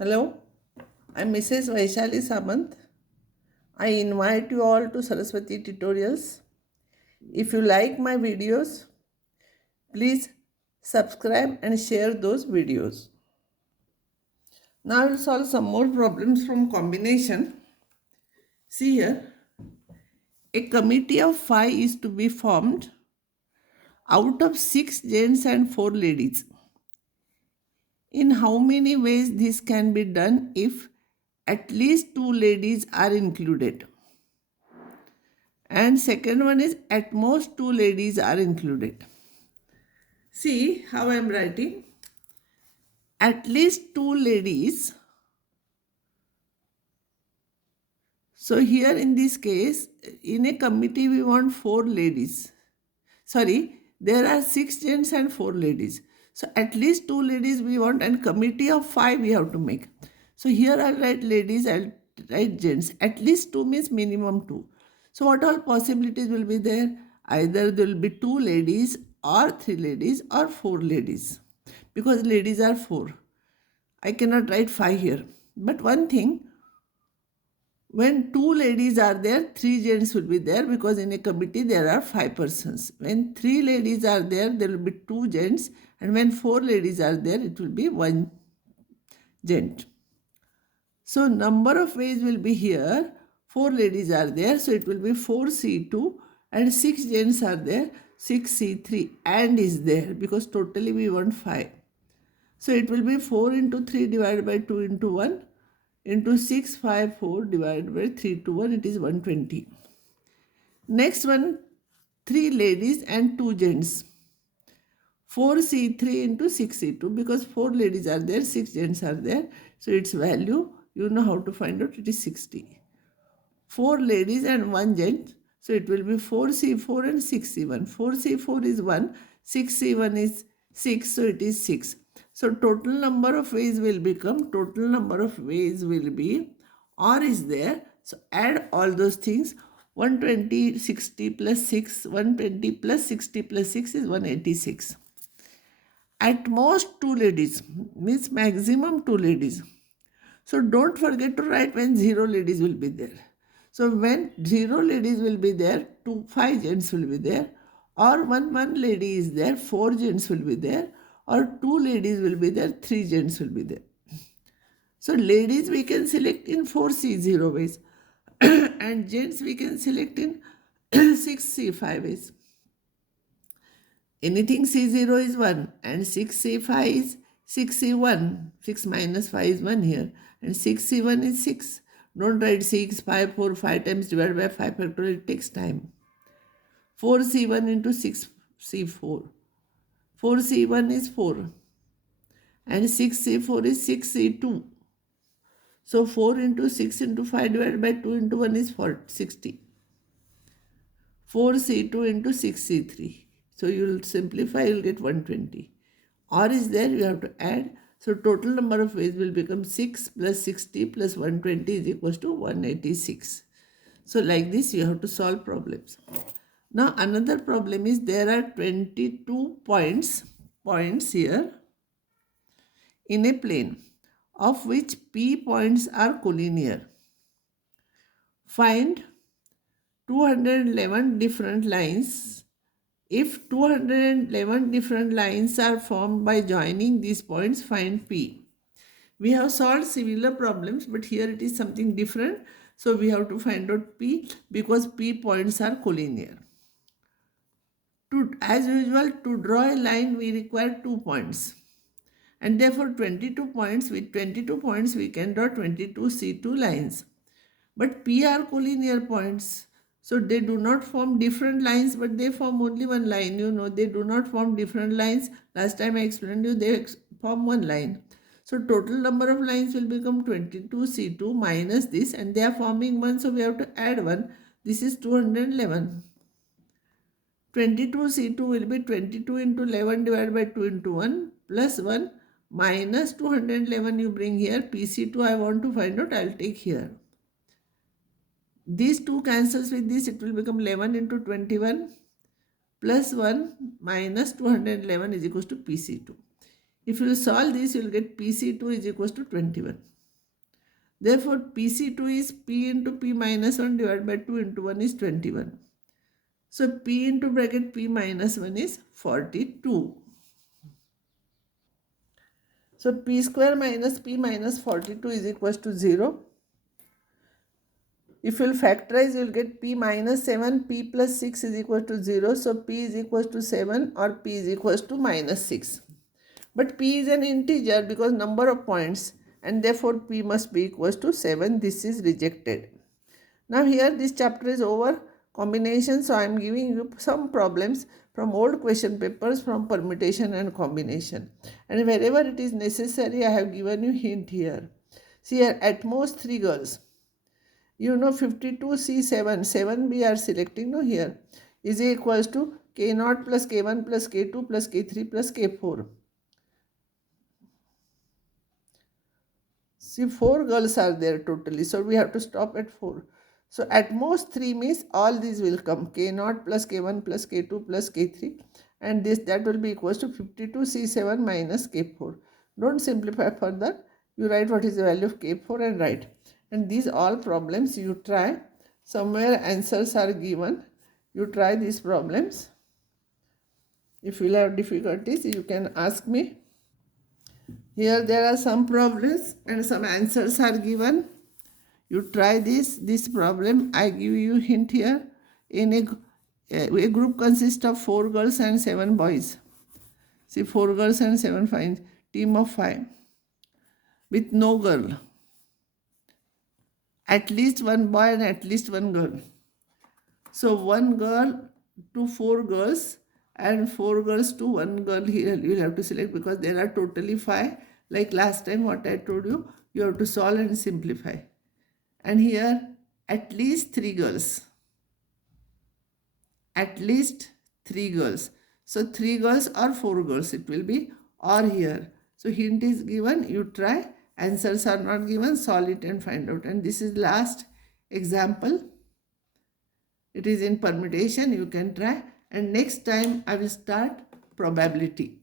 Hello, I'm Mrs. Vaishali Samant. I invite you all to Saraswati tutorials. If you like my videos, please subscribe and share those videos. Now we'll solve some more problems from combination. See here, a committee of 5 is to be formed out of 6 gents and 4 ladies. In how many ways this can be done if at least 2 ladies are included? And second one is at most 2 ladies are included. See how I am writing. At least 2 ladies. So here in this case, in a committee we want 4 ladies. Sorry, there are 6 gents and 4 ladies. So at least 2 ladies we want, and committee of 5 we have to make. So here I'll write ladies, I'll write gents. At least 2 means minimum 2. So what all possibilities will be there? Either there will be 2 ladies or 3 ladies or 4 ladies. Because ladies are 4. I cannot write 5 here. But one thing, when 2 ladies are there, 3 gents will be there, because in a committee there are 5 persons. When 3 ladies are there, there will be 2 gents, and when 4 ladies are there, it will be 1 gent. So number of ways will be here. 4 ladies are there, so it will be 4C2, and 6 gents are there, 6C3, and is there, because totally we want 5. So it will be 4 into 3 divided by 2 into 1 into 6, 5, 4 divided by 3 to 1, it is 120. Next one, 3 ladies and 2 gents. 4C3 into 6C2, because 4 ladies are there, 6 gents are there. So its value, you know how to find out, it is 60. 4 ladies and 1 gent. So it will be 4C4 and 6C1. 4C4 is 1, 6C1 is 6, so it is 6. So total number of ways will become, or is there. So add all those things. 120, 60 plus 6, 120 plus 60 plus 6 is 186. At most 2 ladies, means maximum 2 ladies. So don't forget to write when 0 ladies will be there. So when 0 ladies will be there, 5 gents will be there, or one lady is there, 4 gents will be there, or 2 ladies will be there, 3 gents will be there. So ladies we can select in 4C0 ways and gents we can select in 6C5 ways. Anything C0 is 1 and 6C5 is 6C1. 6 minus 5 is 1 here, and 6C1 is 6. Don't write 6, 5, 4, 5 times divided by 5 factorial, it takes time. 4C1 into 6C4. 4C1 is 4 and 6C4 is 6C2. So 4 into 6 into 5 divided by 2 into 1 is 60. 4C2 into 6C3. So you will simplify, you will get 120. Or is there, you have to add. So total number of ways will become 6 plus 60 plus 120 is equals to 186. So like this you have to solve problems. Now another problem is there are 22 points here in a plane, of which P points are collinear. Find 211 different lines. If 211 different lines are formed by joining these points, find P. We have solved similar problems, but here it is something different. So we have to find out P, because P points are collinear. As usual, to draw a line, we require 2 points. And therefore 22 points, with 22 points we can draw 22 C2 lines. But P are collinear points. So they do not form different lines, but they form only one line. You know, they do not form different lines. Last time I explained you, they form one line. So total number of lines will become 22 C2 minus this, and they are forming one, so we have to add one. This is 211. 22 C2 will be 22 into 11 divided by 2 into 1 plus 1 minus 211 you bring here. PC2 I want to find out, I'll take here. These 2 cancels with this, it will become 11 into 21 plus 1 minus 211 is equals to PC2. If you solve this, you will get PC2 is equals to 21. Therefore, PC2 is P into P minus 1 divided by 2 into 1 is 21. So, P into bracket P minus 1 is 42. So, P square minus P minus 42 is equals to 0. If you will factorize, you will get P minus 7, P plus 6 is equal to 0. So, P is equals to 7 or P is equals to minus 6. But P is an integer because number of points, and therefore P must be equals to 7. This is rejected. Now here this chapter is over. Combination. So I am giving you some problems from old question papers from permutation and combination. And wherever it is necessary, I have given you hint here. See here, at most 3 girls. You know 52C7, 7 we are selecting no here, is equals to K0 plus K1 plus K2 plus K3 plus K4. See, 4 girls are there totally, so we have to stop at 4. So at most 3 means all these will come, K0 plus K1 plus K2 plus K3, and that will be equals to 52C7 minus K4. Don't simplify further. You write what is the value of K4 and write. And these all problems you try. Somewhere answers are given. You try these problems. If you have difficulties, you can ask me. Here there are some problems and some answers are given. You try this problem. I give you hint here. In a group consists of 4 girls and 7 boys. See, 4 girls and 7 fine. Team of 5. With no girl. At least one boy and at least one girl. So 1 girl to 4 girls and 4 girls to 1 girl here you will have to select because there are totally 5. Like last time what I told you, you have to solve and simplify. And here at least 3 girls. At least 3 girls. So 3 girls or 4 girls it will be or here. So hint is given, you try. Answers are not given, solve it and find out. And this is last example. It is in permutation, you can try. And next time I will start probability.